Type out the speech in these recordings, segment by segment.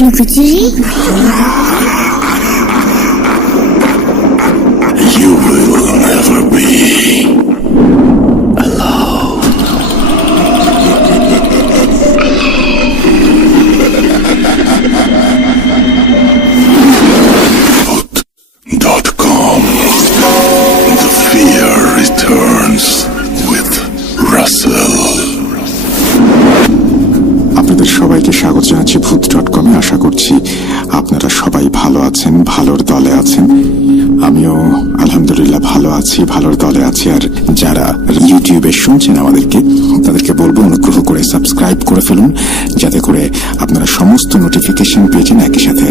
লুকোচুরি। You will never be alone. .com. The fear returns with Russell. আপনাদের সবাইকে স্বাগত জানাচ্ছি ভূত.com-এ। আশা করছি আপনারা সবাই ভালো আছেন, ভালোর দলে আছেন। আমিও আলহামদুলিল্লাহ ভালো আছি, ভালোর দলে আছি। আর যারা ইউটিউবে শুনছেন আমাদেরকে, তাদেরকে বলবো অনুগ্রহ করে সাবস্ক্রাইব করে ফেলুন, যাতে করে আপনারা সমস্ত নোটিফিকেশন পেয়েছেন একই সাথে।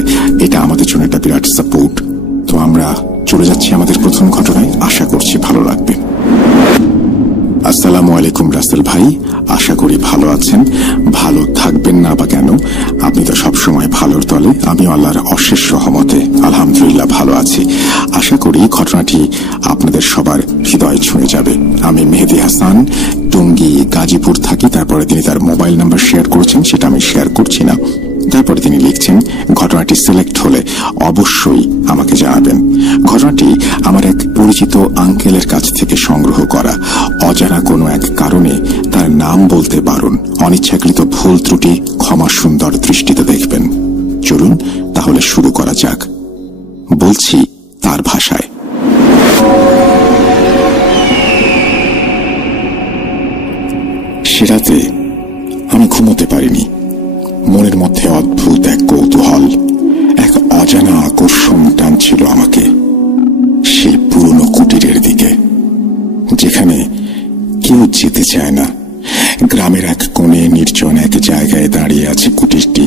এটা আমাদের জন্য একটা বিরাট সাপোর্ট। তো আমরা চলে যাচ্ছি আমাদের প্রথম ঘটনায়। আশা করছি ভালো লাগবে। আসসালামু আলাইকুম রাসেল ভাই, আশা করি ভালো আছেন। ভালো থাকবেন না বা কেন, আপনি তো সবসময় ভালোর দলে। আমিও আল্লাহর অশেষ রহমতে আলহামদুলিল্লাহ ভালো আছি। আশা করি ঘটনাটি আপনাদের সবার হৃদয় ছুঁয়ে যাবে। আমি মেহেদি হাসান, টঙ্গী গাজীপুর থাকি। তারপরে তিনি তার মোবাইল নাম্বার শেয়ার করেছেন, সেটা আমি শেয়ার করছি না। তারপরে তিনি লিখছেন, ঘটনাটি সিলেক্ট হলে অবশ্যই আমাকে জানাবেন। ঘটনাটি আমার এক পরিচিত আঙ্কেলের কাছ থেকে সংগ্রহ করা। অজানা কোনো এক কারণে তার নাম বলতে বারণ। অনিচ্ছাকৃত ভুল ত্রুটি ক্ষমা সুন্দর দৃষ্টিতে দেখবেন। চলুন তাহলে শুরু করা যাক। বলছি তার ভাষায়। সে রাতে আমি ঘুমোতে পারিনি। মনের মধ্যে অদ্ভুত এক কৌতূহল, এক অজানা আকর্ষণ টানছিল আমাকে সেই পুরনো কুটিরের দিকে, যেখানে কেউ যেতে চায় না। গ্রামের এক কোণে নির্জন এক জায়গায় দাঁড়িয়ে আছে কুটিরটি।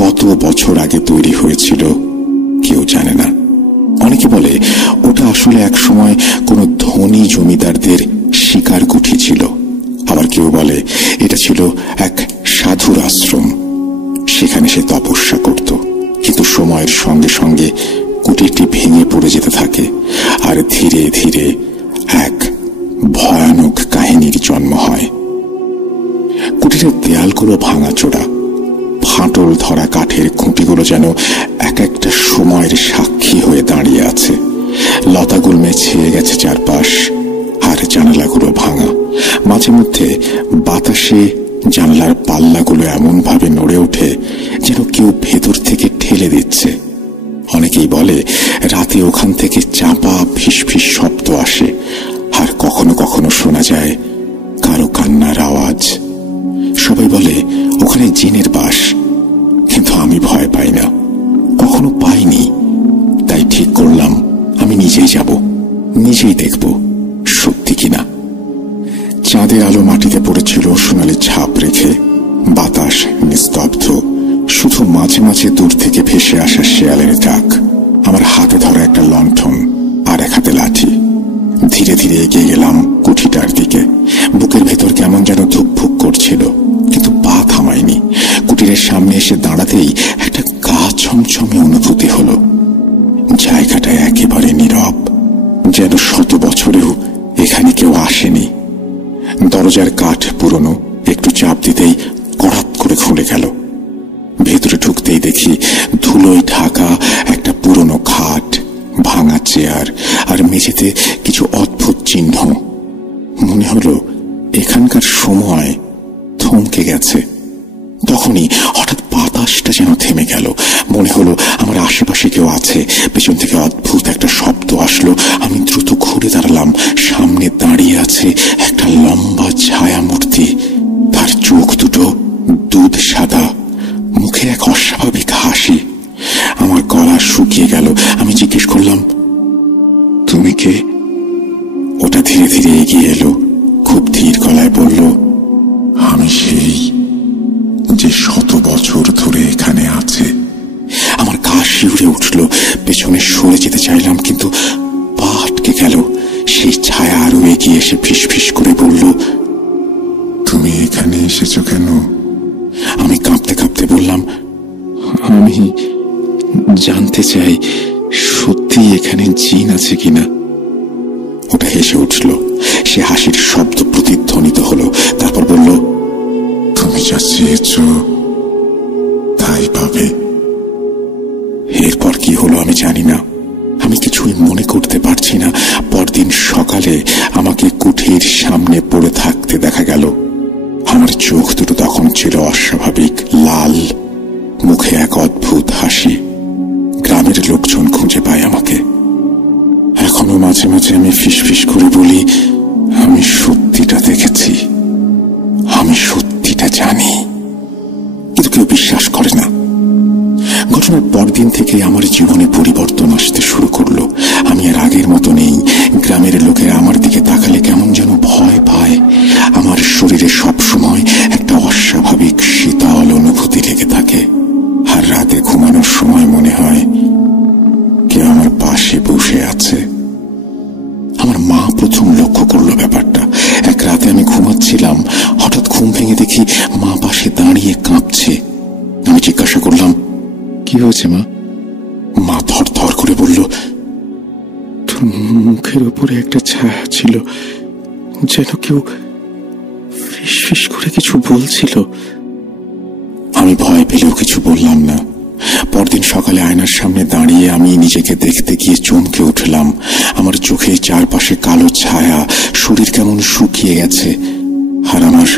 কত বছর আগে তৈরি হয়েছিল কেউ জানে না। অনেকে বলে ওটা আসলে এক সময় কোনো ধনী জমিদারদের শিকার কুঠি ছিল। আবার কেউ বলে এটা ছিল এক সাধুর আশ্রম, সেখানে সে তপস্যা করত। কিন্তু সময়ের সঙ্গে সঙ্গে কুটিরটি ভেঙে পড়ে যেতে থাকে, আর ধীরে ধীরে এক ভয়ানক কাহিনীর জন্ম হয়। কুটিরের দেয়ালগুলো ভাঙাচোরা, ফাটল ধরা কাঠের খুঁটিগুলো যেন এক একটা সময়ের সাক্ষী হয়ে দাঁড়িয়ে আছে। লতাগুল্মে ছেয়ে গেছে চারপাশ, আর জানালাগুলো ভাঙা। মাঝে মধ্যে বাতাসে জানলার পাল্লাগুলো এমন ভাবে নড়ে ওঠে যেন কেউ ভেতর থেকে ঠেলে দিচ্ছে। অনেকেই বলে রাতে ওখান থেকে চাপা ফিসফিস শব্দ আসে, আর কখনো কখনো শোনা যায় কারো কান্নার আওয়াজ। সবাই বলে ওখানে জিনের বাস, কিন্তু আমি ভয় পাই না, কখনো পাইনি। তাই ঠিক করলাম আমি নিজেই যাব, নিজেই দেখব সত্যি কিনা। চাঁদের আলো মাটিতে পড়েছিল সোনালি ছাপ রেখে। বাতাস নিস্তব্ধ, শুধু মাঝে মাঝে দূর থেকে ভেসে আসা শেয়ালের ডাক। আমার হাতে ধরা একটা লণ্ঠন আর এক হাতে লাঠি। ধীরে ধীরে এগিয়ে গেলাম কুঠিটার দিকে। বুকের ভেতর কেমন যেন ধুকভুক করছিল, কিন্তু পা থামাইনি। কুটিরের সামনে এসে দাঁড়াতেই একটা গা ছমছমে অনুভূতি হলো। জায়গাটা একেবারে নীরব, যেন শত বছরেও এখানে কেউ আসেনি। দরজার কাঠ পুরনো, একটু চাপ দিতেই কড়াত করে খুলে গেল। ভেতরে ঢুকতেই দেখি ধুলোয় ঢাকা একটা পুরনো খাট, ভাঙা চেয়ার, আর মেঝেতে কিছু অদ্ভুত চিহ্ন। মনে হলো এখানকার সময় থমকে গেছে। তখনই হঠাৎ বাতাসটা যেন থেমে গেল। মনে হলো আমার আশেপাশে কেউ আছে। পেছন থেকে অদ্ভুত একটা শব্দ আসলো। আমি দ্রুত ঘুরে দাঁড়ালাম। সামনে দাঁড়িয়ে আছে একটা লম্বা ছায়া মূর্তি। তার চোখ দুটো দুধ সাদা, মুখে এক অস্বাভাবিক হাসি। আমার গলা শুকিয়ে গেল। আমি জিজ্ঞেস করলাম, তুমি কে? ওটা ধীরে ধীরে এগিয়ে এলো, খুব ধীর গলায় বলল, আমি সেই যে শত বছর ধরে এখানে আছে। আমার গা শিউরে উঠল। পেছনে সরে যেতে চাইলাম, কিন্তু পা আটকে গেল। সেই ছায়া আরো এগিয়ে এসে ফিসফিস করে বলল, তুমি এখানে এসেছো কেন? আমি কাঁপতে কাঁপতে বললাম, আমি জানতে চাই সত্যি এখানে জিন আছে কিনা। ওটা হেসে উঠল। সে হাসির শব্দ প্রতিধ্বনিত হলো। তারপর বলল, তুমি যা চেয়েছ তাই পাবে। উঠে আমাকে কুঠির সামনে পড়ে থাকতে দেখা গেল। আমার চোখ দুটো তখন ছিল অস্বাভাবিক লাল, মুখে এক অদ্ভুত হাসি। গ্রামের লোকজন খুঁজে পায় আমাকে। এখনো মাঝে মাঝে আমি ফিসফিস করে বলি, আমি সত্যিটা দেখেছি, আমি সত্যিটা জানি, কিন্তু কেউ বিশ্বাস করে না। ঘটনার পরদিন থেকে আমার জীবনে পরিবর্তন আসতে শুরু করলো। আমি আর আগের মতো নেই। গ্রামের লোকেরা আমার দিকে তাকালে কেমন যেন ভয় পায়। আমার শরীরে সবসময় একটা অস্বাভাবিক শীতল অনুভূতি লেগে থাকে। আর রাতে ঘুমানোর সময় মনে হয় কেউ আমার পাশে বসে আছে। আমার মা প্রথম লক্ষ্য করলো ব্যাপারটা। এক রাতে আমি ঘুমাচ্ছিলাম, হঠাৎ ঘুম ভেঙে দেখি মা পাশে দাঁড়িয়ে কাঁপছে। আমি জিজ্ঞাসা করলাম, কি হয়েছে মা? মা থর থর করে বলল, তোর মুখের উপরে একটা ছায়া ছিল, যেন কেউ ফিস ফিস করে কিছু বলছিল। আমি ভয় পেলেও কিছু বললাম না। পরদিন সকালে আয়নার সামনে দাঁড়িয়ে আমি নিজেকে দেখতে গিয়ে চমকে উঠলাম। আমার চোখের চারপাশে কালো ছায়া, শরীর কেমন শুকিয়ে গেছে, আর আমার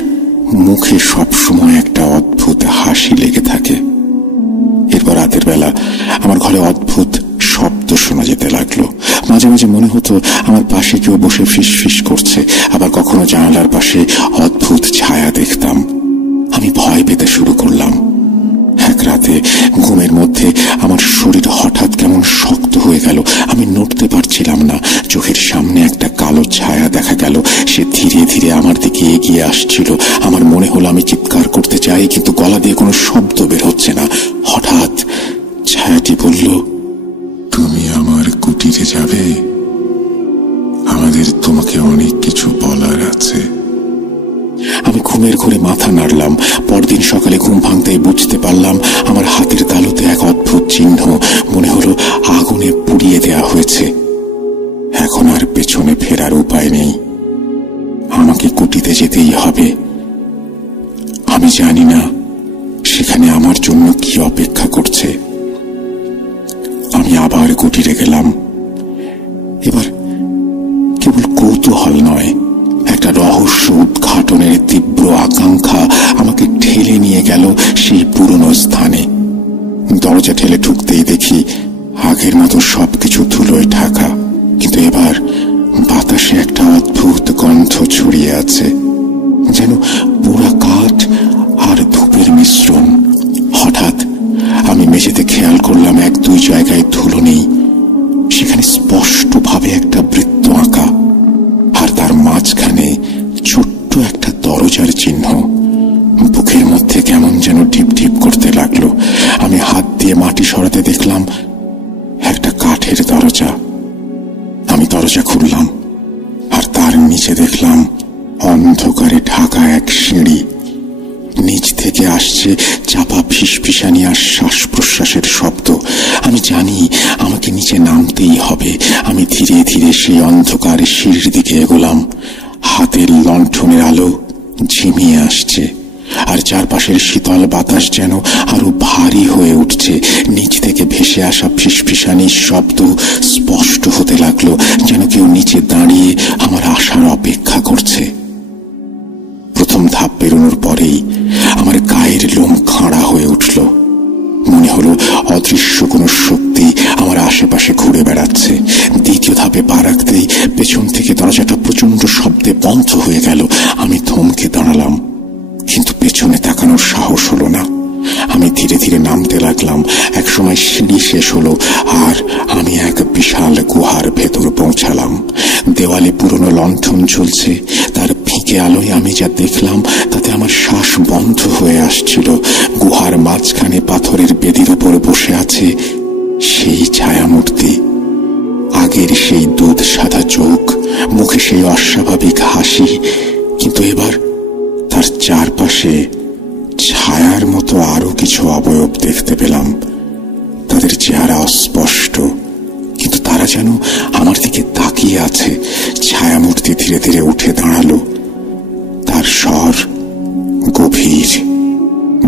মুখে সবসময় একটা অদ্ভুত হাসি লেগে থাকে। এরপর রাতের বেলা আমার ঘরে অদ্ভুত শব্দ শোনা যেতে লাগলো। মাঝে মাঝে মনে হতো আমার পাশে কেউ বসে ফিস ফিস করছে, আবার কখনো জানালার পাশে অদ্ভুত ছায়া দেখতাম। আমি ভয় পেতে শুরু করলাম। এক রাতে ঘুমের মধ্যে আমার শরীর হঠাৎ কেমন শক্ত হয়ে গেল। আমি নড়তে পারছিলাম না। চোখের সামনে একটা কালো ছায়া দেখা গেল। সে ধীরে ধীরে আমার দিকে এগিয়ে আসছিল। আমার মনে হলো আমি চিৎকার করতে চাই, কিন্তু গলা দিয়ে কোনো শব্দ বের হচ্ছে না। হঠাৎ ছায়াটি বলল, তুমি আমার কুটিরে যাবে, আমাদের তোমাকে অনেক কিছু বলার আছে। আমি ঘুমের ঘোরে মাথা নাড়লাম। পরদিন সকালে ঘুম ভাঙতেই বুঝতে পারলাম আমার হাতের তালুতে এক অদ্ভুত চিহ্ন, মনে হলো আগুনে পুড়িয়ে দেয়া হয়েছে। এখন আর পেছনে ফেরার উপায় নেই, আমাকে কুটিতে যেতেই হবে। আমি জানি না সেখানে আমার জন্য কি অপেক্ষা করছে। আমি আবার কুটিরে গেলাম। এবার কেবল কৌতূহল নয়, একটা রহস্য উদ্ঘাটনের তীব্র আকাঙ্ক্ষা আমাকে ঠেলে নিয়ে গেল সেই পুরনো স্থানে। দরজা ঠেলে ঢুকতেই দেখি আগের মতো সবকিছু ধুলোয় ঢাকা, কিন্তু এবার বাতাসে একটা অদ্ভুত গন্ধ ছড়িয়ে আছে, যেন পোড়া কাঠ আর ধূপের মিশ্রণ। হঠাৎ আমি মেঝেতে খেয়াল করলাম এক দুই জায়গায় ধুলো নেই, সেখানে স্পষ্টভাবে একটা বৃত্ত আঁকা, আর তার মাঝখানে ছোট্ট একটা দরজার চিহ্ন। বুকের মধ্যে কেমন যেন ঢিপ ঢিপ করতে লাগলো। আমি হাত দিয়ে মাটি সরাতে দেখলাম একটা কাঠের দরজা। আমি দরজা খুললাম, আর তার নিচে দেখলাম অন্ধকারে ঢাকা এক সিঁড়ি। নিচ থেকে আসছে চাপা ফিসফিসানি আর শ্বাস প্রশ্বাসের শব্দ। আমি জানি আমাকে নিচে নামতেই হবে। আমি ধীরে ধীরে সেই অন্ধকার সিঁড়ির দিকে এগোলাম। হাতের লণ্ঠনের আলো ঝিমিয়ে আসছে, আর চারপাশের শীতল বাতাস যেন আরো ভারী হয়ে উঠছে। নিচ থেকে ভেসে আসা ফিসফিসানির শব্দ স্পষ্ট হতে লাগলো, যেন কেউ নিচে দাঁড়িয়ে আমার আসার অপেক্ষা করছে। প্রথম ধাপ পেরোনোর পরেই আমার গায়ের লোম খাঁড়া হয়ে উঠল। মনে হলো অদৃশ্য কোনো শক্তি আমার আশেপাশে ঘুরে বেড়াচ্ছে। দ্বিতীয় ধাপে পা রাখতেই পেছন থেকে দরজাটা প্রচন্ড শব্দে বন্ধ হয়ে গেল। আমি থমকে দাঁড়ালাম, কিন্তু পেছনে তাকানোর সাহস হলো না। আমি ধীরে ধীরে নামতে লাগলাম। একসময় সিঁড়ি শেষ হলো, আর আমি এক বিশাল গুহার ভেতর পৌঁছালাম। দেওয়ালে পুরনো লণ্ঠন জ্বলছে। তার ফিকে আলোয় আমি যা দেখলাম তাতে আমার শ্বাস বন্ধ হয়ে আসছিল। গুহার মাঝখানে পাথরের বেদির উপর বসে আছে সেই ছায়ামূর্তি। আগের সেই দুধ সাদা চোখ, মুখে সেই অস্বাভাবিক হাসি, কিন্তু এবার তার চারপাশে ছায়ার মতো আরো কিছু অবয়ব দেখতে পেলাম। তাদের চেহারা অস্পষ্ট, কিন্তু তারা যেন আমার দিকে তাকিয়ে আছে। ছায়ামূর্তি ধীরে ধীরে উঠে দাঁড়ালো। তার স্বর গভীর,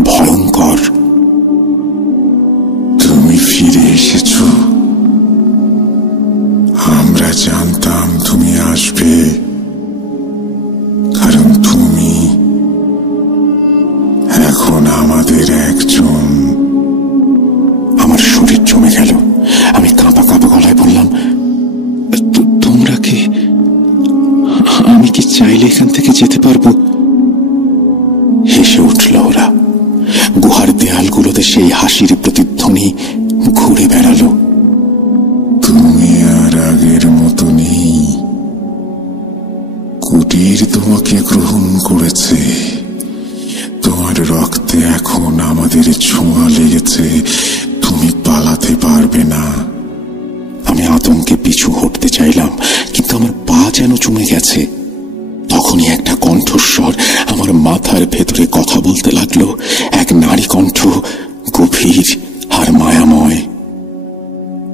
ভয়ঙ্কর। তুমি ফিরে এসেছো। আমরা জানতাম তুমি আসবে। হঠাৎ সেই হাসির প্রতিধ্বনি ঘুরে বেড়ালো। তুমি আর আগের মতো নেই, কুটির তোমাকে গ্রহণ করেছে। তোমার রক্তে এখন আমাদের ছোঁয়া লেগেছে, তুমি পালাতে পারবে না। আমি আতঙ্কে পিছু হটতে চাইলাম, কিন্তু আমার পা যেন জমে গেছে। তখনই একটা কণ্ঠস্বর আমার মাথার ভেতরে কথা বলতে লাগলো, এক নারী কণ্ঠ, গভীর আর মায়াময়।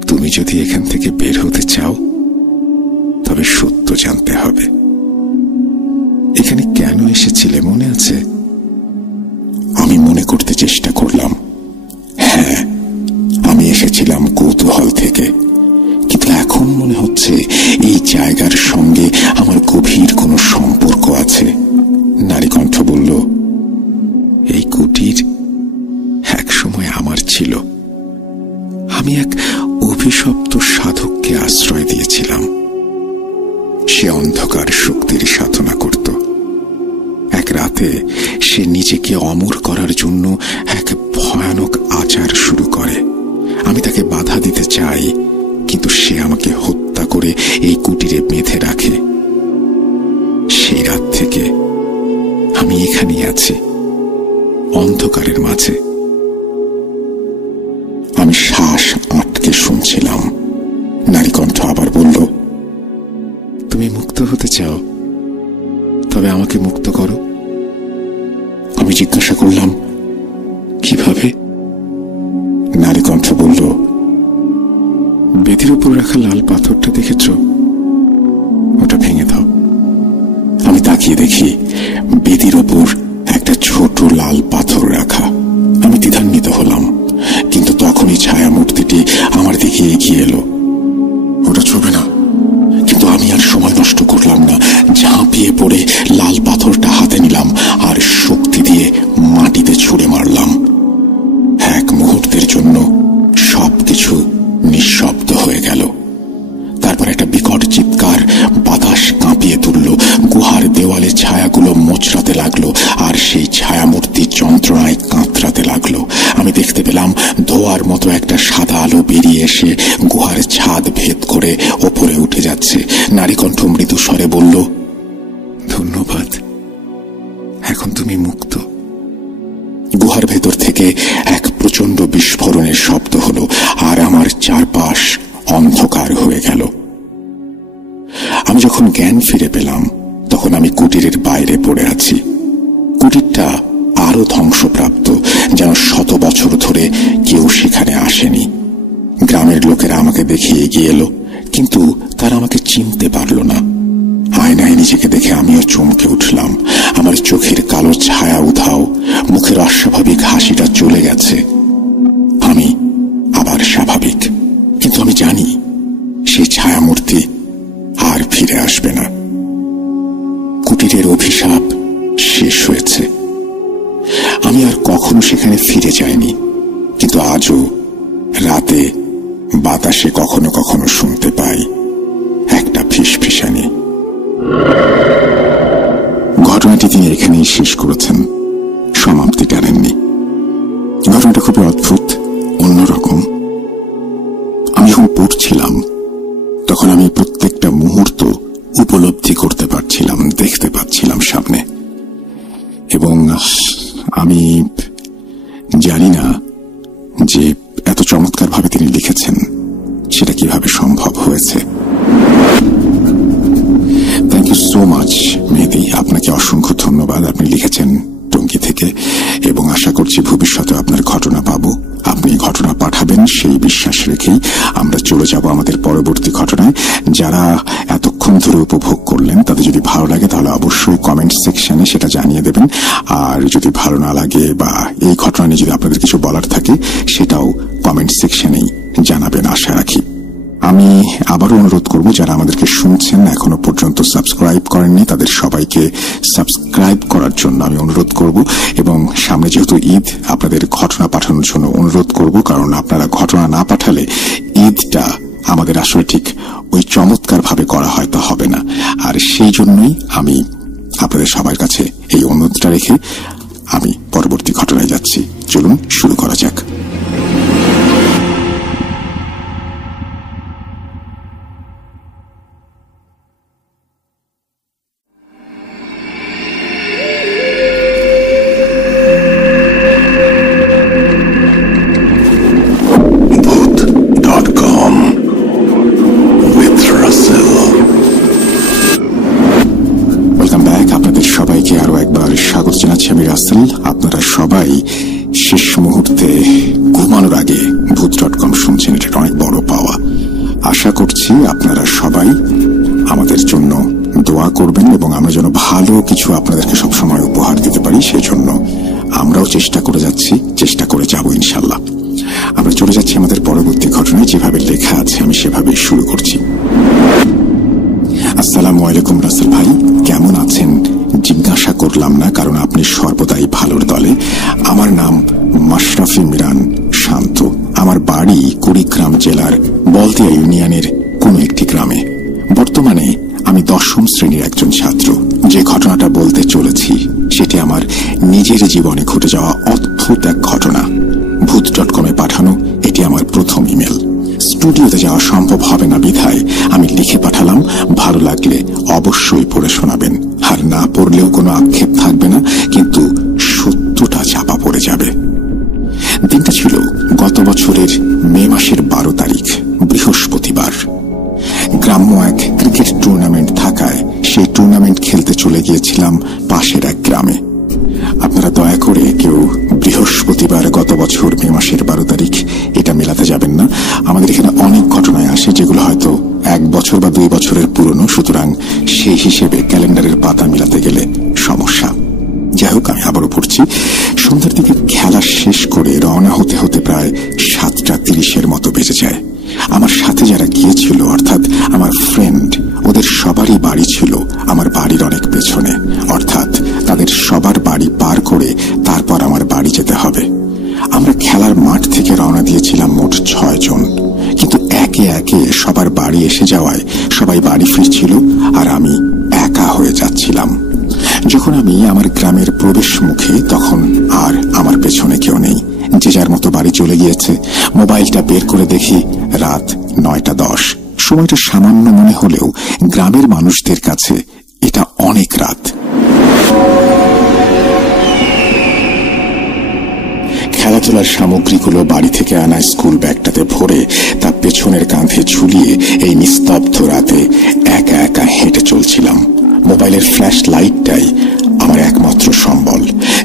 তুমি যদি এখান থেকে বের হতে চাও তবে সত্য জানতে হবে। এখানে কেন এসেছিলে মনে আছে? আমি মনে করতে চেষ্টা করলাম। হ্যাঁ, আমি এসেছিলাম কৌতূহল থেকে, কিন্তু এখন মনে হচ্ছে এই জায়গার সঙ্গে আমার গভীর কোনো সম্পর্ক আছে। নারী কণ্ঠ বলল, এই কুটির একসময় আমার ছিল। আমি এক অভিশপ্ত সাধককে আশ্রয় দিয়েছিলাম। সে অন্ধকার শক্তির সাধনা করত। এক রাতে সে নিজেকে অমর করার জন্য এক ভয়ানক আচার শুরু করে। আমি তাকে বাধা দিতে চাই, কিন্তু সে আমাকে হত্যা করে এই কুটিরে বেঁধে রাখে। সেই রাত থেকে আমি এখানেই আছি, অন্ধকারের মাঝে। আমি শ্বাস আটকে শুনছিলাম। নারী কণ্ঠ আবার বলল, তুমি মুক্ত হতে চাও? তবে আমাকে মুক্ত করো। আমি জিজ্ঞাসা করলাম, কিভাবে? নারী কণ্ঠ বলল, বেদির উপর রাখা লাল পাথরটা দেখেছ? ওটা ভেঙে দাও। আমি তাকিয়ে দেখি বেদির উপর একটা ছোট লাল পাথর রাখা। আমি দ্বিধান্বিত হলাম, কিন্তু তখনই ছায়া মূর্তিটি আমার দিকে এগিয়ে এলো। ওটা ছুবে না। কিন্তু আমি আর সময় নষ্ট করলাম না। ঝাঁপিয়ে পড়ে লাল পাথরটা হাতে নিলাম আর শক্তি দিয়ে মাটিতে ছুঁড়ে মারলাম। এক মুহূর্তের জন্য সবকিছু নিঃশব্দ হয়ে গেল। তারপর একটা বিকট চিৎকার, বাতাস কাঁপিয়ে তুলল। গুহার দেওয়ালে ছায়াগুলো মোচড়াতে লাগলো, আর সেই ছায়ামূর্তি যন্ত্রণায় কাঁতরাতে লাগলো। আমি দেখতে পেলাম ধোঁয়ার মতো একটা সাদা আলো বেরিয়ে এসে গুহার ছাদ ভেদ করে ওপরে উঠে যাচ্ছে। নারী কণ্ঠ মৃদু স্বরে বলল, ধন্যবাদ, এখন তুমি মুক্ত। গুহার ভেতর থেকে এক প্রচন্ড বিস্ফোরণের শব্দ হলো, আর আমার চারপাশ অন্ধকার হয়ে গেল। আমি যখন জ্ঞান ফিরে পেলাম তখন আমি কুটিরের বাইরে পড়ে আছি। কুটিরটা আরো ধ্বংসপ্রাপ্ত, যেন 100 বছর ধরে কেউ সেখানে আসেনি। গ্রামের লোকেরা আমাকে দেখে এগিয়ে এলো, কিন্তু তারা আমাকে চিনতে পারল না। আয়নায় নিজেকে দেখে আমিও চমকে উঠলাম। আমার চোখের কালো ছায়া উধাও, মুখের অস্বাভাবিক হাসিটা চলে গেছে। আমি আবার স্বাভাবিক, কিন্তু আমি জানি সেই ছায়ামূর্তি আর ফিরে আসবে না। কুটিরের অভিশাপ শেষ হয়েছে। আমি আর কখনো সেখানে ফিরে যাইনি, কিন্তু আজও রাতে বাতাসে কখনো কখনো শুনতে পাই একটা ফিসফিসানি। ঘটনাটি তিনি এখানেই শেষ করেছেন, সমাপ্তি টানেননি। ঘটনাটা খুবই অদ্ভুত, অন্যরকম। আমি যখন পড়ছিলাম তখন আমি প্রত্যেকটা মুহূর্ত উপলব্ধি করতে পারছিলাম, দেখতে পাচ্ছিলাম সামনে। এবং আমি জানি না যে এত চমৎকার ভাবে তিনি লিখেছেন সেটা কিভাবে সম্ভব হয়েছে। থ্যাংক ইউ সো মাচ মেহেদি, আপনাকে অসংখ্য ধন্যবাদ। আপনি লিখেছেন টঙ্গী থেকে, এবং আশা করছি ভবিষ্যতে আপনার ঘটনা পাবো। আপনি ঘটনা পাঠাবেন সেই বিশ্বাস রেখেই আমরা চলে যাব আমাদের পরবর্তী ঘটনায়। যারা এতক্ষণ ধরে উপভোগ করলেন তাদের যদি ভালো লাগে তাহলে অবশ্যই কমেন্ট সেকশনে সেটা জানিয়ে দেবেন। আর যদি ভালো না লাগে বা এই ঘটনা নিয়ে যদি আপনাদের কিছু বলার থাকে সেটাও কমেন্ট সেকশনেই জানাবেন আশা রাখি। আমি আবারও অনুরোধ করব, যারা আমাদেরকে শুনছেন এখনো পর্যন্ত সাবস্ক্রাইব করেননি তাদের সবাইকে সাবস্ক্রাইব করার জন্য আমি অনুরোধ করব। এবং সামনে যেহেতু ঈদ, আপনাদের ঘটনা পাঠানোর জন্য অনুরোধ করব, কারণ আপনারা ঘটনা না পাঠালে ঈদটা আমাদের আসলে ঠিক ওই চমৎকার ভাবে করা হয়তো হবে না। আর সেই জন্যই আমি আপনাদের সবার কাছে এই অনুরোধটা রেখে আমি আমি পরবর্তী ঘটনায় যাচ্ছি। চলুন শুরু করা যাক। স্বাগত জানাচ্ছি আমি রাসেল। আপনারা সবাই শেষ মুহূর্তে ঘুমানোর আগে ভূত.com শুনছেন, এটা অনেক বড় পাওয়া। আশা করছি আপনারা সবাই আমাদের জন্য দোয়া করবেন এবং আমরা যেন ভালো কিছু আপনাদেরকে সবসময় উপহার দিতে পারি, সেই জন্য আমরাও চেষ্টা করে যাচ্ছি, চেষ্টা করে যাব ইনশাল্লাহ। আমরা চলে যাচ্ছি আমাদের পরবর্তী ঘটনায়। যেভাবে লেখা আছে আমি সেভাবেই শুরু করছি। আসসালামু আলাইকুম রাসেল ভাই, কেমন আছেন? জিজ্ঞাসা করলাম না, কারণ আপনি সর্বদাই ভালোর দলে। আমার নাম মাশরাফি মিরান শান্ত। আমার বাড়ি কুড়িগ্রাম জেলার বলদিয়া ইউনিয়নের কোন একটি গ্রামে। বর্তমানে আমি 10ম শ্রেণীর একজন ছাত্র। যে ঘটনাটা বলতে চলেছি সেটি আমার নিজের জীবনে ঘটে যাওয়া অদ্ভুত এক ঘটনা। ভূত.com পাঠানো এটি আমার প্রথম ইমেল। স্টুডিওতে যাওয়া সম্ভব হবে না বিধায় আমি লিখে পাঠালাম। ভালো লাগলে অবশ্যই পড়ে শোনাবেন, আর না পড়লেও কোনো আক্ষেপ থাকবে না, কিন্তু সত্যটা চাপা পড়ে যাবে। দিনটা ছিল গত বছরের মে মাসের 12 তারিখ, বৃহস্পতিবার। গ্রাম্য এক ক্রিকেট টুর্নামেন্ট থাকায় সেই টুর্নামেন্ট খেলতে চলে গিয়েছিলাম পাশের এক গ্রামে। আপনারা দয়া করে কেউ বৃহস্পতিবার গত বছর মে মাসের 12 তারিখ এটা মেলাতে যাবেন না। আমাদের এখানে অনেক ঘটনায় আসে যেগুলো হয়তো 1 বছর বা 2 বছরের পুরনো, সুতরাং সেই হিসেবে ক্যালেন্ডারের পাতা মেলাতে গেলে সমস্যা। যাই হোক, আমি আবারও পড়ছি। সন্ধ্যার দিকে খেলা শেষ করে রওনা হতে হতে প্রায় 7:30 মতো বেজে যায়। আমার সাথে যারা গিয়েছিল, অর্থাৎ আমার ফ্রেন্ড, ওদের সবারই বাড়ি ছিল আমার বাড়ির অনেক পেছনে, অর্থাৎ তাদের সবার বাড়ি পার করে তারপর আমার বাড়ি যেতে হবে। আমরা খেলার মাঠ থেকে রওনা দিয়েছিলাম মোট 6 জন, কিন্তু একে একে সবার বাড়ি এসে যাওয়ায় সবাই বাড়ি ফিরছিল আর আমি একা হয়ে যাচ্ছিলাম। যখন আমি আমার গ্রামের প্রবেশ মুখে, তখন আর আমার পেছনে কেউ নেই, যে যার মতো বাড়ি চলে গিয়েছে। মোবাইলটা বের করে দেখি রাত 9:10। সময়টা সামান্য মনে হলেও গ্রামের মানুষদের কাছে এটা অনেক রাত। খেলাধুলার সামগ্রীগুলো বাড়ি থেকে আনা স্কুল ব্যাগটাতে ভরে তা পেছনের কাঁধে ঝুলিয়ে এই নিস্তব্ধ রাতে একা একা হেঁটে চলছিলাম। মোবাইলের ফ্ল্যাশ লাইটটাই আমার একমাত্র সম্বল।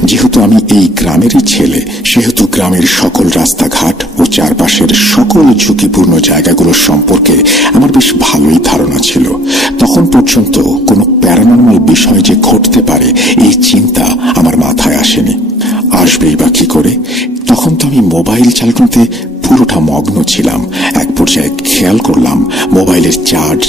যেহেতু আমি এই গ্রামেরই ছেলে, সেহেতু গ্রামের সকল রাস্তাঘাট ও চারপাশের সকল ঝুঁকিপূর্ণ জায়গাগুলো সম্পর্কে আমার বেশ ভালোই ধারণা ছিল। তখন পর্যন্ত কোনো প্যারানর্মাল বিষয় যে ঘটতে পারে এই চিন্তা আমার মাথায় আসেনি। আসবেই বা কি করে? তখন তো আমি মোবাইল চালানোতে পুরোটা মগ্ন ছিলাম। এক পর্যায়ে খেয়াল করলাম মোবাইলের চার্জ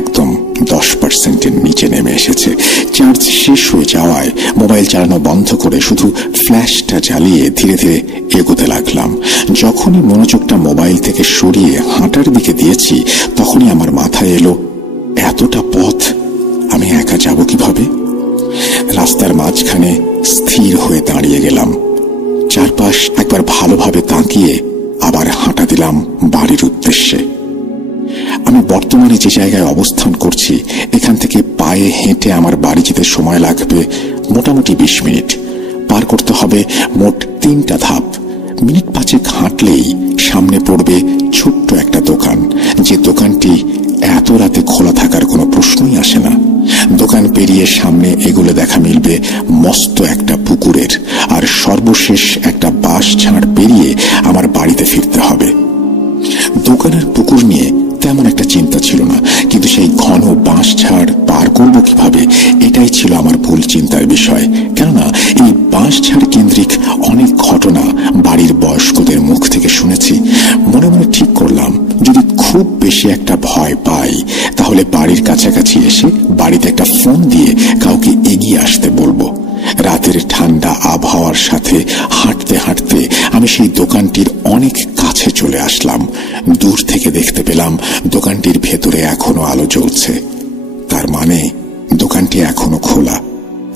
একদম 10%-এর নিচে নেমে এসেছে। চার্জ শেষ হয়ে যাওয়ায় মোবাইল চালানো বন্ধ করে শুধু ফ্ল্যাশটা জ্বালিয়ে ধীরে ধীরে এগোতে লাগলাম। যখনই মনোযোগটা মোবাইল থেকে সরিয়ে হাঁটার দিকে দিয়েছি, তখনই আমার মাথায় এলো, এতটা পথ আমি একা যাব কিভাবে? রাস্তার মাঝখানে স্থির হয়ে দাঁড়িয়ে গেলাম। চারপাশ একবার ভালোভাবে তাকিয়ে আবার হাঁটা দিলাম বাড়ির উদ্দেশ্যে। আমি বর্তমানে যে জায়গায় অবস্থান করছি, এখান থেকে পায়ে হেঁটে আমার বাড়ি যেতে সময় লাগবে মোটামুটি 20 মিনিট। পার করতে হবে মোট 3টা ধাপ। মিনিট 5 হাঁটলেই সামনে পড়বে ছোট্ট একটা দোকান, যে দোকানটি এত রাতে খোলা থাকার কোনো প্রশ্নই আসে না। দোকান পেরিয়ে সামনে এগুলো দেখা মিলবে মস্ত একটা পুকুরের, আর সর্বশেষ একটা বাঁশ ঝাড় পেরিয়ে আমার বাড়িতে ফিরতে হবে। দোকানের পুকুর নিয়ে তেমন একটা চিন্তা ছিল না, কিন্তু সেই ঘন বাঁশ ঝাড় পার করবো কিভাবে, এটাই ছিল আমার ভুল চিন্তার বিষয়। কেননা এই বাঁশ ঝাড় কেন্দ্রিক অনেক ঘটনা বাড়ির বয়স্কদের মুখ থেকে শুনেছি। মনে মনে ঠিক করলাম, যদি খুব বেশি একটা ভয় পাই, তাহলে বাড়ির কাছাকাছি এসে বাড়িতে একটা ফোন দিয়ে কাউকে এগিয়ে আসতে বলবো। রাতের ঠান্ডা আবহাওয়ার সাথে হাঁটতে হাঁটতে আমি সেই দোকানটির অনেক কাছে চলে আসলাম। দূর থেকে দেখতে পেলাম দোকানটির ভেতরে এখনো আলো জ্বলছে। তার মানে দোকানটি এখনো খোলা।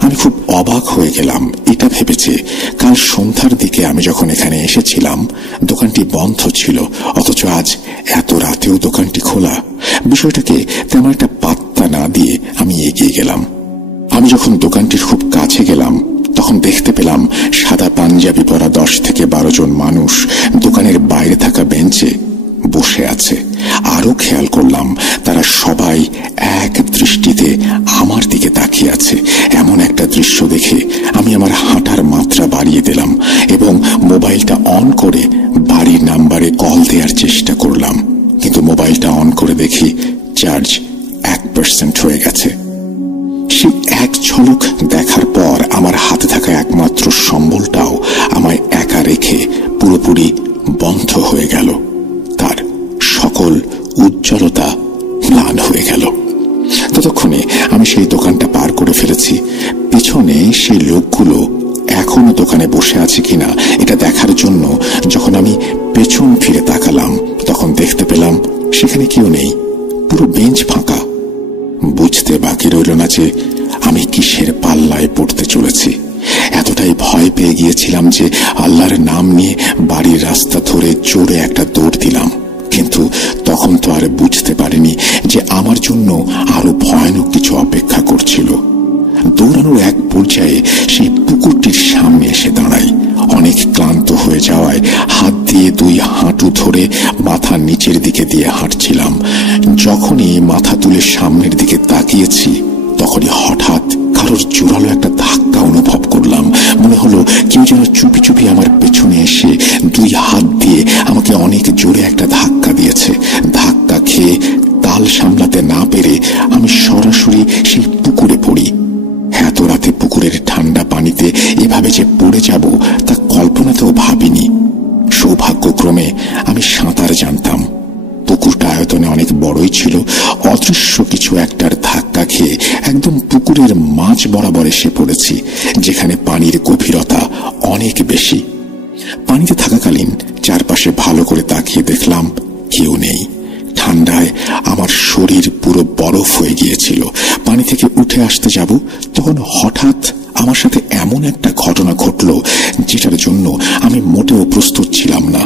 আমি খুব অবাক হয়ে গেলাম এটা ভেবেছে কাল সন্ধ্যার দিকে আমি যখন এখানে এসেছিলাম দোকানটি বন্ধ ছিল, অথচ আজ এত রাতেও দোকানটি খোলা। বিষয়টাকে তেমন একটা পাত্তা না দিয়ে আমি এগিয়ে গেলাম। আমি যখন দোকানটির খুব কাছে গেলাম তখন দেখতে পেলাম সাদা পাঞ্জাবি পরা 10 থেকে 12 জন মানুষ দোকানের বাইরে থাকা বেঞ্চে বসে আছে। আরো খেয়াল করলাম তারা সবাই এক দৃষ্টিতে আমার দিকে তাকিয়ে আছে। এমন একটা দৃশ্য দেখে আমি আমার হাঁটার মাত্রা বাড়িয়ে দিলাম এবং মোবাইলটা অন করে বাড়ির নাম্বারে কল দেওয়ার চেষ্টা করলাম, কিন্তু মোবাইলটা অন করে দেখি চার্জ 1% হয়ে গেছে। সেই এক ঝলক দেখার পর আমার হাতে থাকা একমাত্র সম্বলটাও আমায় একা রেখে পুরোপুরি বন্ধ হয়ে গেল। তার সকল উজ্জ্বলতা ম্লান হয়ে গেল। ততক্ষণে আমি সেই দোকানটা পার করে ফেলেছি। পিছনে সেই লোকগুলো এখনো দোকানে বসে আছে কিনা এটা দেখার জন্য যখন আমি পেছন ফিরে তাকালাম তখন দেখতে পেলাম সেখানে কেউ নেই, পুরো বেঞ্চ ফাঁকা। বুঝতে বাকি রইল না যে আমি কিসের পাল্লায় পড়তে চলেছি। এতটাই ভয় পেয়ে গিয়েছিলাম যে আল্লাহর নাম নিয়ে বাড়ির রাস্তা ধরে জোরে একটা দৌড় দিলাম, কিন্তু তখন তো আর বুঝতে পারিনি যে আমার জন্য আরো ভয়ানক কিছু অপেক্ষা করছিল। দৌড়ানোর এক পর্যায়ে সেই পুকুরটির সামনে এসে দাঁড়াই। অনেক ক্লান্ত হয়ে যাওয়ায় হাত দিয়ে 2 হাঁটু ধরে মাথা নিচের দিকে দিয়ে হাঁটছিলাম। যখনই মাথা তুলে সামনের দিকে তাকিয়েছি তখনই হঠাৎ কারোর জোরালো একটা ধাক্কা অনুভব করলাম। মনে হলো কেউ যেন চুপি চুপি আমার পেছনে এসে 2 হাত দিয়ে আমাকে অনেক জোরে একটা ধাক্কা দিয়েছে। ধাক্কা খেয়ে তাল সামলাতে না পেরে আমি সরাসরি সেই পুকুরে পড়ি। এত রাতে পুকুরের ঠান্ডা পানিতে এভাবে যে পড়ে যাব তা কল্পনাতেও ভাবিনি। সৌভাগ্যক্রমে আমি সাঁতার জানতাম। পুকুরটা আয়তনে অনেক বড়ই ছিল। অদৃশ্য কিছু একটার ধাক্কা খেয়ে একদম পুকুরের মাঝ বরাবর এসে পড়েছি, যেখানে পানির গভীরতা অনেক বেশি। পানিতে থাকাকালীন চারপাশে ভালো করে তাকিয়ে দেখলাম কেউ নেই। ঠান্ডায় আমার শরীর পুরো বরফ হয়ে গিয়েছিল। পানি থেকে উঠে আসতে যাব তখন হঠাৎ আমার সাথে এমন একটা ঘটনা ঘটল যেটার জন্য আমি মোটেও প্রস্তুত ছিলাম না।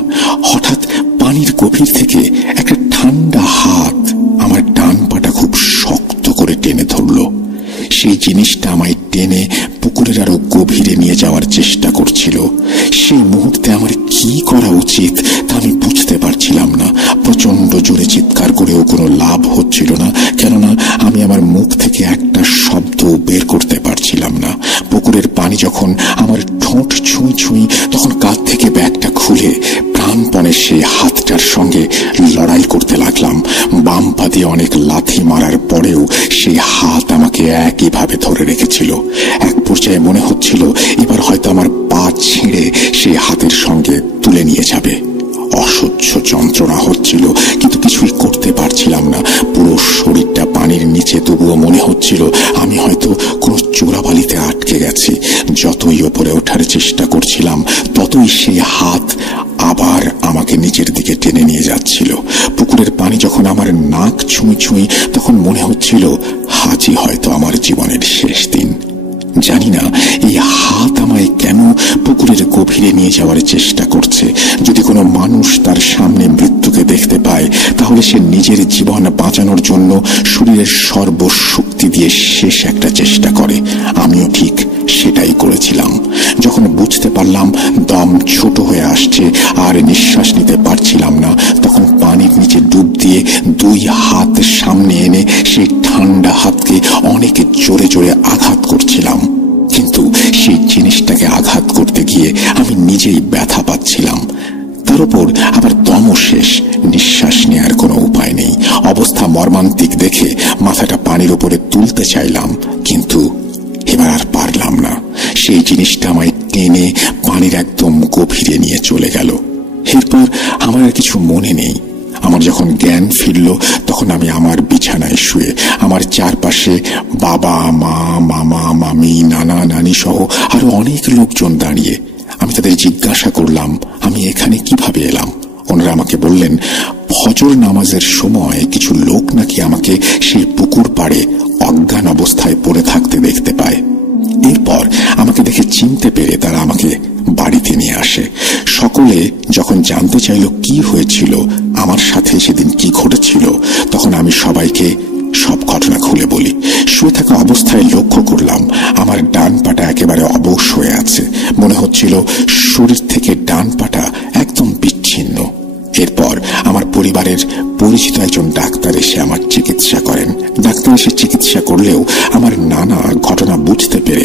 হঠাৎ পানির গভীর থেকে একটা ঠান্ডা হাত আমার ডান পাটা খুব শক্ত করে টেনে ধরলো। সেই জিনিসটা আমায় টেনে পুকুরের আরো গভীরে নিয়ে যাওয়ার চেষ্টা করছিল। সেই মুহূর্তে আমার কি করা উচিত তা আমি বুঝতে পারছিলাম না। প্রচন্ড জোরে চিৎকার করেও কোনো লাভ হচ্ছিল না, কেননা আমি আমার মুখ থেকে একটা শব্দ বের করতে পারছিলাম না। পুকুরের পানি যখন আমার ঠোঁট ছুঁই ছুঁই তখন কাঁধ থেকে ব্যাগটা খুলে প্রাণপণে সেই হাতটার সঙ্গে লড়াই করতে লাগলাম। বাম পা দিয়ে অনেক লাথি মারার পরেও সেই হাত আমাকে একইভাবে ধরে রেখেছিল। এক পর্যায়ে মনে হচ্ছিল এবার হয়তো আমার পা ছিঁড়ে সেই হাতের সঙ্গে তুলে নিয়ে যাবে। অসহ্য যন্ত্রণা হচ্ছিল, কিন্তু কিছুই করতে পারছিলাম না। পুরো শরীরটা পানির নিচে, তবুও মনে হচ্ছিল আমি হয়তো কোনো চোরাবালিতে আটকে গেছি। যতই ওপরে ওঠার চেষ্টা করছিলাম ততই সেই হাত আবার আমাকে নিচের দিকে টেনে নিয়ে যাচ্ছিল। পুকুরের পানি যখন আমার নাক ছুঁই ছুঁই তখন মনে হচ্ছিল আজই হয়তো আমার জীবনের শেষ দিন। জানি না এই হাত আমায় কেন পুকুরের গভীরে নিয়ে যাওয়ার চেষ্টা করছে। যদি কোনো মানুষ তার সামনে মৃত্যুকে দেখতে পায় তাহলে সে নিজের জীবন বাঁচানোর জন্য শরীরের সর্বশক্তি দিয়ে শেষ একটা চেষ্টা করে। আমিও ঠিক সেটাই করেছিলাম। যখন বুঝতে পারলাম দম ছোট হয়ে আসছে আর নিঃশ্বাস নিতে পারছিলাম না, তখন পানির নিচে ডুব দিয়ে 2 হাত সামনে এনে সেই ঠান্ডা হাতকে অনেক জোরে জোরে আঘাত করছিলাম। কিন্তু সেই জিনিসটাকে আঘাত করতে গিয়ে আমি নিজেই ব্যথা পাচ্ছিলাম। তার উপর আবার দমও শেষ, নিঃশ্বাস নেওয়ার কোনো উপায় নেই। অবস্থা মর্মান্তিক দেখে মাথাটা পানির উপরে তুলতে চাইলাম, কিন্তু এবার আর পারলাম না। সেই জিনিসটা আমায় টেনে পানির একদম গভীরে নিয়ে চলে গেল। এরপর আমার আর কিছু মনে নেই। আমার যখন জ্ঞান ফিরল তখন আমি আমার বিছানায় শুয়ে, আমার চারপাশে বাবা, মা, মামা, মামি, নানা, নানি সহ আরো অনেক লোকজন দাঁড়িয়ে। আমি তাদের জিজ্ঞাসা করলাম আমি এখানে কিভাবে এলাম। ওনারা আমাকে বললেন ফজর নামাজের সময় কিছু লোক নাকি আমাকে সেই পুকুর পাড়ে অজ্ঞান অবস্থায় পড়ে থাকতে দেখতে পায়। এরপর আমাকে দেখে চিনতে পেরে তারা আমাকে বাড়িতে নিয়ে আসে। সকলে যখন জানতে চাইল কি হয়েছিল, আমার সাথে সেদিন কি ঘটেছিল, তখন আমি সবাইকে সব ঘটনা খুলে বলি। শুয়ে থাকা অবস্থায় লক্ষ্য করলাম আমার ডান পাটা একেবারে অবশ হয়ে আছে। মনে হচ্ছিল শরীর থেকে ডান পাটা একদম বিচ্ছিন্ন। এরপর আমার পরিবারের পরিচিত একজন ডাক্তার এসে আমার চিকিৎসা করেন। ডাক্তার এসে চিকিৎসা করলেও আমার নানা ঘটনা বুঝতে পেরে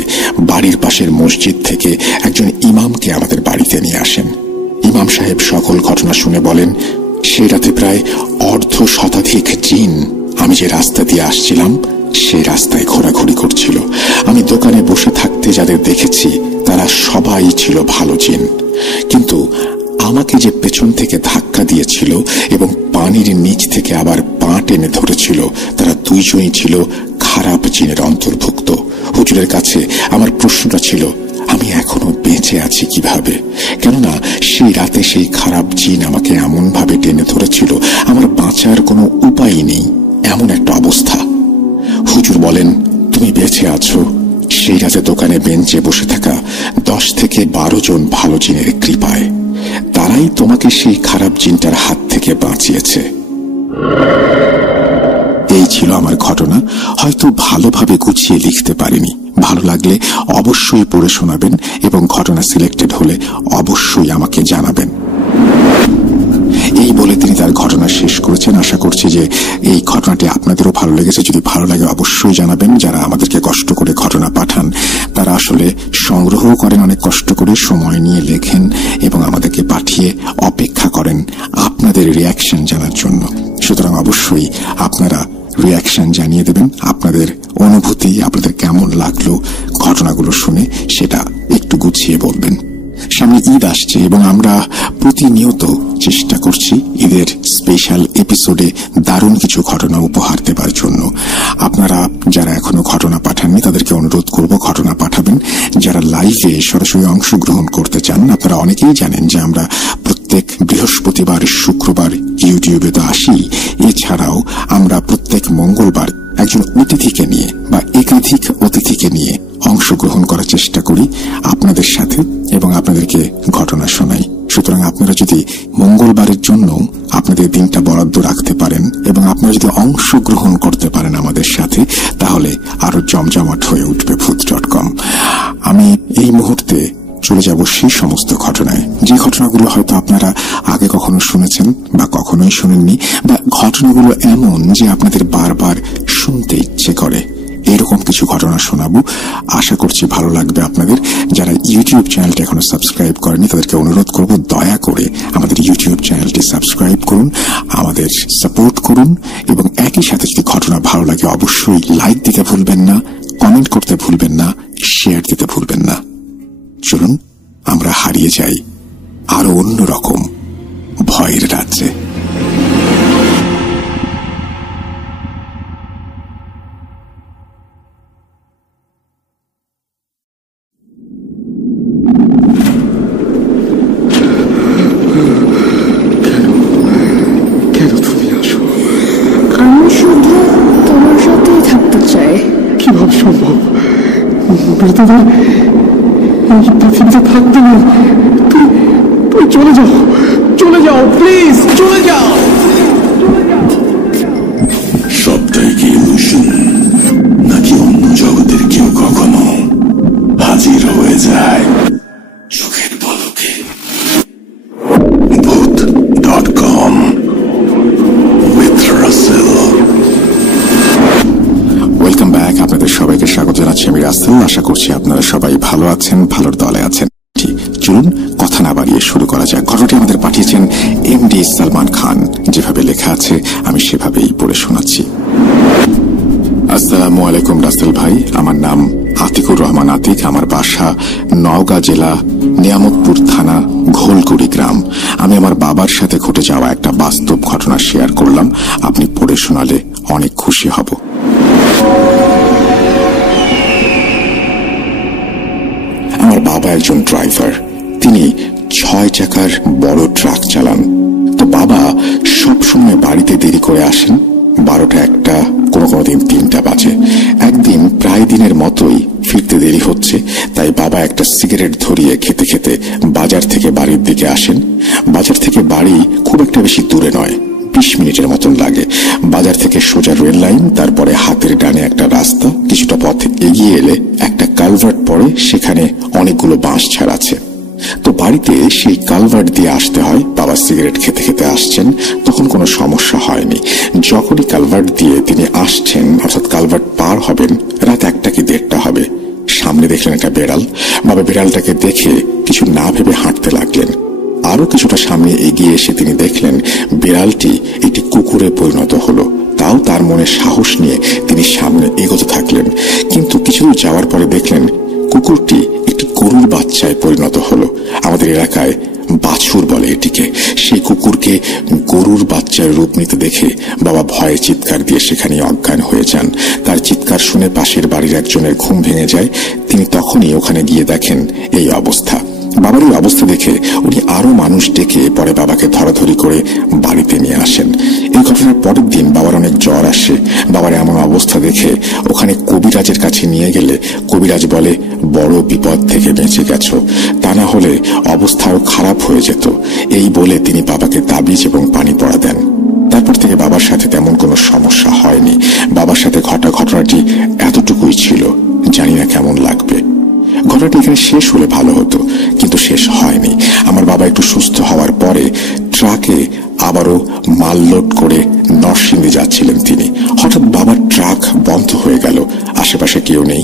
বাড়ির পাশের মসজিদ থেকে একজন ইমামকে আমাদের বাড়িতে নিয়ে আসেন। ইমাম সাহেব সকল ঘটনা শুনে বলেন, সেই রাতে প্রায় 1/2 শতাধিক জিন আমি যে রাস্তা দিয়ে আসছিলাম সেই রাস্তায় ঘোরাঘুরি করছিল। আমি দোকানে বসে থাকতে যাদের দেখেছি তারা সবাই ছিল ভালো জিন, কিন্তু আমাকে যে পেছন থেকে ধাক্কা দিয়েছিল এবং পানির নিচ থেকে আবার পা টেনে ধরেছিল তারা দুইজনই ছিল খারাপ জিনের অন্তর্ভুক্ত। হুজুরের কাছে আমার প্রশ্নটা ছিল, আমি এখনো বেঁচে আছি কিভাবে? কেননা সেই রাতে সেই খারাপ জিন আমাকে এমন ভাবে টেনে ধরেছিল আমার বাঁচার কোনো উপায় নেই, এমন একটা অবস্থা। হুজুর বলেন, তুমি বেঁচে আছো সেই রাতে দোকানে বেঞ্চে বসে থাকা 10 থেকে 12 জন ভালো জিনের কৃপায়। তারাই তোমাকে সেই খারাপ জিনটার হাত থেকে বাঁচিয়েছে। এই ছিল আমার ঘটনা। হয়তো ভালোভাবে গুছিয়ে লিখতে পারিনি। ভালো লাগলে অবশ্যই পড়ে শোনাবেন এবং ঘটনা সিলেক্টেড হলে অবশ্যই আমাকে জানাবেন। এই বলে তিনি তার ঘটনা শেষ করেছেন। আশা করছি যে এই ঘটনাটি আপনাদেরও ভালো লেগেছে। যদি ভালো লাগে অবশ্যই জানাবেন। যারা আমাদেরকে কষ্ট করে ঘটনা পাঠান তারা আসলে সংগ্রহ করেন, অনেক কষ্ট করে সময় নিয়ে লেখেন এবং আমাদেরকে পাঠিয়ে অপেক্ষা করেন আপনাদের রিয়াকশন জানার জন্য। সুতরাং অবশ্যই আপনারা রিয়াকশন জানিয়ে দেবেন, আপনাদের অনুভূতি, আপনাদের কেমন লাগলো ঘটনাগুলো শুনে সেটা একটু গুছিয়ে বলবেন। সামনে ঈদ আসছে এবং আমরা প্রতিনিয়ত চেষ্টা করছি ঈদের স্পেশাল এপিসোডে দারুণ কিছু ঘটনা উপহার দেবার জন্য। আপনারা যারা এখনো ঘটনা পাঠাননি তাদেরকে অনুরোধ করব ঘটনা পাঠাবেন। যারা লাইভে সরাসরি অংশগ্রহণ করতে চান, আপনারা অনেকেই জানেন যে আমরা প্রত্যেক বৃহস্পতিবার, শুক্রবার ইউটিউবে তো আসি। এছাড়াও আমরা প্রত্যেক মঙ্গলবার একজন অতিথিকে নিয়ে বা একাধিক অতিথিকে নিয়ে অংশগ্রহণ করার চেষ্টা করি আপনাদের সাথে এবং আপনাদেরকে ঘটনা শোনাই। সুতরাং আপনারা যদি মঙ্গলবারের জন্য আপনাদের দিনটা বরাদ্দ রাখতে পারেন এবং আপনারা যদি অংশগ্রহণ করতে পারেন আমাদের সাথে, তাহলে আরো জমজমাট হয়ে উঠবে ভূত.com। আমি এই মুহূর্তে চলে যাব সেই সমস্ত ঘটনায় যে ঘটনাগুলো হয়তো আপনারা আগে কখনো শুনেছেন বা কখনোই শুনেননি, বা ঘটনাগুলো এমন যে আপনাদের বারবার শুনতে ইচ্ছে করে। এরকম কিছু ঘটনা শোনাবো। আশা করছি ভালো লাগবে আপনাদের। যারা ইউটিউব চ্যানেলটি এখনো সাবস্ক্রাইব করেনি তাদেরকে অনুরোধ করব দয়া করে আমাদের ইউটিউব চ্যানেলটি সাবস্ক্রাইব করুন, আমাদের সাপোর্ট করুন এবং একই সাথে যদি ঘটনা ভালো লাগে অবশ্যই লাইক দিতে ভুলবেন না, কমেন্ট করতে ভুলবেন না, শেয়ার দিতে ভুলবেন না। চলুন আমরা হারিয়ে যাই আরো অন্যরকম ভয়ের রাজ্যে। কিভাবে সম্ভব? পৃথিবীতে থাকতে না, তুই চলে যাও, চলে যাও, প্লিজ চলে যাও। সবটাই কি ইলুশন, নাকি অন্য জগতের কেউ কখনো হাজির হয়ে যায় চোখের পলকে? ভূত.com with Russell। Welcome back. আপনাদের সবাইকে স্বাগত জানাচ্ছি, আমি রাসেল। আশা করছি আপনারা সবাই ভালো আছেন, ভালোর দলে আছেন। চলুন কথা না বাড়িয়ে শুরু করা যাক। ঘটনাটি আমাদের পাঠিয়েছেন এমডি সালমান খান। যেভাবে লেখা আছে আমি সেভাবেই পড়ে শোনাচ্ছি। আসসালামু আলাইকুম রাসেল ভাই, আমার নাম আতিকুর রহমান আতিক। আমার বাসা নওগাঁ জেলা নিয়ামতপুর থানা ঘোলকুড়ি গ্রাম। আমি আমার বাবার সাথে ঘটে যাওয়া একটা বাস্তব ঘটনা শেয়ার করলাম। আপনি পড়ে শোনালে অনেক খুশি হব। আমার বাবা একজন ড্রাইভার। তিনি 6 চাকার বড় ট্রাক চালান। তো বাবা সব সময় বাড়িতে দেরি করে আসেন। 12টা, 1টা, কোনো দিন 3টা বাজে। একদিন প্রায় দিনের মতোই ফিরতে দেরি হচ্ছে, তাই বাবা একটা সিগারেট ধরিয়ে খেতে খেতে বাজার থেকে বাড়ির দিকে আসেন। বাজার থেকে বাড়ি খুব একটা বেশি দূরে নয়, 20 মিনিটের মতন লাগে। বাজার থেকে সোজা রেল লাইন, তারপরে হাতের ডানে একটা রাস্তা, কিছুটা পথ এগিয়ে এলে একটা কালভার্ট পড়ে, সেখানে অনেকগুলো বাঁশ ছাড় আছে। তো বাড়িতে সেই কালভার্ট দিয়ে আসতে হয়। বাবা সিগারেট খেতে খেতে আসছেন, তখন কোনো সমস্যা হয়নি। যখনই কালভার্ট দিয়ে তিনি আসছেন, অর্থাৎ কালভার্ট পার হবেন, রাত 1টা কি 1:30 হবে, সামনে দেখলেন একটা বেড়াল। বাবা বিড়ালটাকে দেখে কিছু না ভেবে হাঁটতে লাগলেন। আরো কিছুটা সামনে এগিয়ে এসে তিনি দেখলেন বিড়ালটি একটি কুকুরে পরিণত হলো। তাও তার মনে সাহস নিয়ে তিনি সামনে এগোতে থাকলেন, কিন্তু কিছু দূর যাওয়ার পরে দেখলেন কুকুরটি একটি গরুর বাচ্চায় পরিণত হলো। আমাদের এলাকায় বাছুর বলে এটিকে। সেই কুকুরকে গরুর বাচ্চার রূপ নিতে দেখে বাবা ভয়ে চিৎকার দিয়ে সেখানেই অজ্ঞান হয়ে যান। তার চিৎকার শুনে পাশের বাড়ির একজনের ঘুম ভেঙে যায়। তিনি তখনই ওখানে গিয়ে দেখেন এই অবস্থা। বাবার এই অবস্থা দেখে উনি আরো মানুষ ডেকে পরে বাবাকে ধরাধরি করে বাড়িতে নিয়ে আসেন। এই ঘটনার পরের দিন বাবার অনেক জ্বর আসে। বাবার এমন অবস্থা দেখে ওখানে কবিরাজের কাছে নিয়ে গেলে কবিরাজ বলে, বড় বিপদ থেকে বেঁচে গেছো, তা না হলে অবস্থা আরো খারাপ হয়ে যেত। এই বলে তিনি বাবাকে তাবিজ এবং পানি পড়া দেন। তারপর থেকে বাবার সাথে তেমন কোনো সমস্যা হয়নি। বাবার সাথে ঘটা ঘটনাটি এতটুকুই ছিল। জানি না কেমন লাগবে। ঘটনাটি এখানে শেষ হলে ভালো হতো, কিন্তু শেষ হয়নি। আমার বাবা একটু সুস্থ হওয়ার পরে ট্রাকে আবারও মাল লোড করে নরসিংদী যাচ্ছিলেন তিনি। হঠাৎ বাবার ট্রাক বন্ধ হয়ে গেল। আশেপাশে কেউ নেই।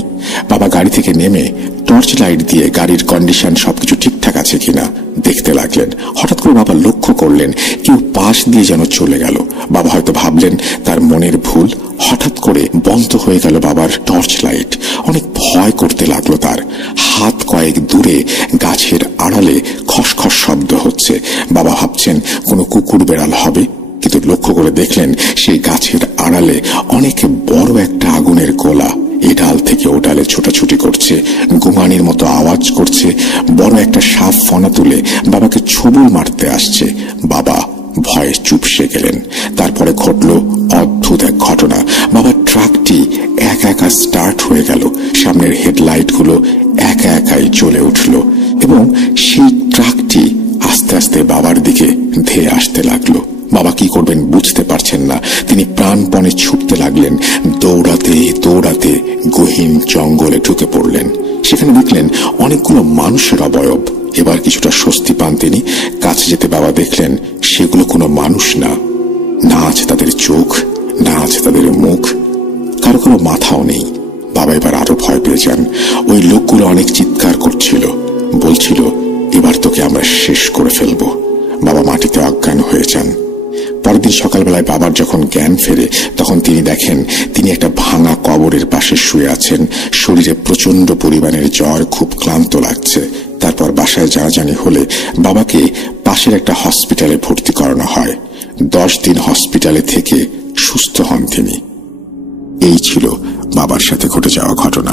বাবা গাড়ি থেকে নেমে টর্চ লাইট দিয়ে গাড়ির কন্ডিশন সবকিছু ঠিকঠাক আছে কিনা দেখতে লাগলেন। হঠাৎ করে বাবা লক্ষ্য করলেন কেউ পাশ দিয়ে যেন চলে গেল। বাবা হয়তো ভাবলেন তার মনের ভুল। হঠাৎ করে বন্ধ হয়ে গেল বাবার টর্চ লাইট। অনেক ভয় করতে লাগলো তার। হাত কয়েক দূরে গাছের আড়ালে খসখস শব্দ হচ্ছে। বাবা ভাবছেন কোনো কুকুর বেড়াল হবে, কিন্তু লক্ষ্য করে দেখলেন সেই গাছের আড়ালে অনেক বড় একটা আগুনের গোলা এ ডাল থেকে ও ডালে ছোটাছুটি করছে, গোঙানির মতো আওয়াজ করছে। বড় একটা সাপ ফনা তুলে বাবাকে ছবল মারতে আসছে। বাবা ভয়ে চুপসে গেলেন। তারপরে ঘটল অদ্ভুত এক ঘটনা। বাবার ট্রাকটি একা একা স্টার্ট হয়ে গেল। সামনের হেডলাইটগুলো একা একাই জ্বলে উঠল এবং সেই ট্রাকটি আস্তে আস্তে বাবার দিকে ধেয়ে আসতে লাগলো। বাবা কি করবেন বুঝতে পারছেন না। তিনি প্রাণপণে ছুটতে লাগলেন। দৌড়াতে দৌড়াতে গহীন জঙ্গলে ঢুকে পড়লেন। সেখানে দেখলেন অনেকগুলো মানুষের অবয়ব। এবার কিছুটা স্বস্তি পান তিনি। কাছে যেতে বাবা দেখলেন সেগুলো কোনো মানুষ না। না আছে তাদের চোখ, না আছে তাদের মুখ, কারো কোনো মাথাও নেই। বাবা এবার আরো ভয় পেয়ে যান। ওই লোকগুলো অনেক চিৎকার করছিল, বলছিল এবার তোকে আমরা শেষ করে ফেলবো। বাবা মাটিতে অজ্ঞান হয়ে যান। পরের দিন সকালবেলায় বাবার যখন জ্ঞান ফেরে তখন তিনি দেখেন তিনি একটা ভাঙা কবরের পাশে শুয়ে আছেন। শরীরে প্রচন্ড পরিমাণের জ্বর, খুব ক্লান্ত লাগছে। তারপর বাসায় জানাজানি হলে বাবাকে পাশের একটা হসপিটালে ভর্তি করানো হয়। 10 দিন হসপিটালে থেকে সুস্থ হন তিনি। এই ছিল বাবার সাথে ঘটে যাওয়া ঘটনা।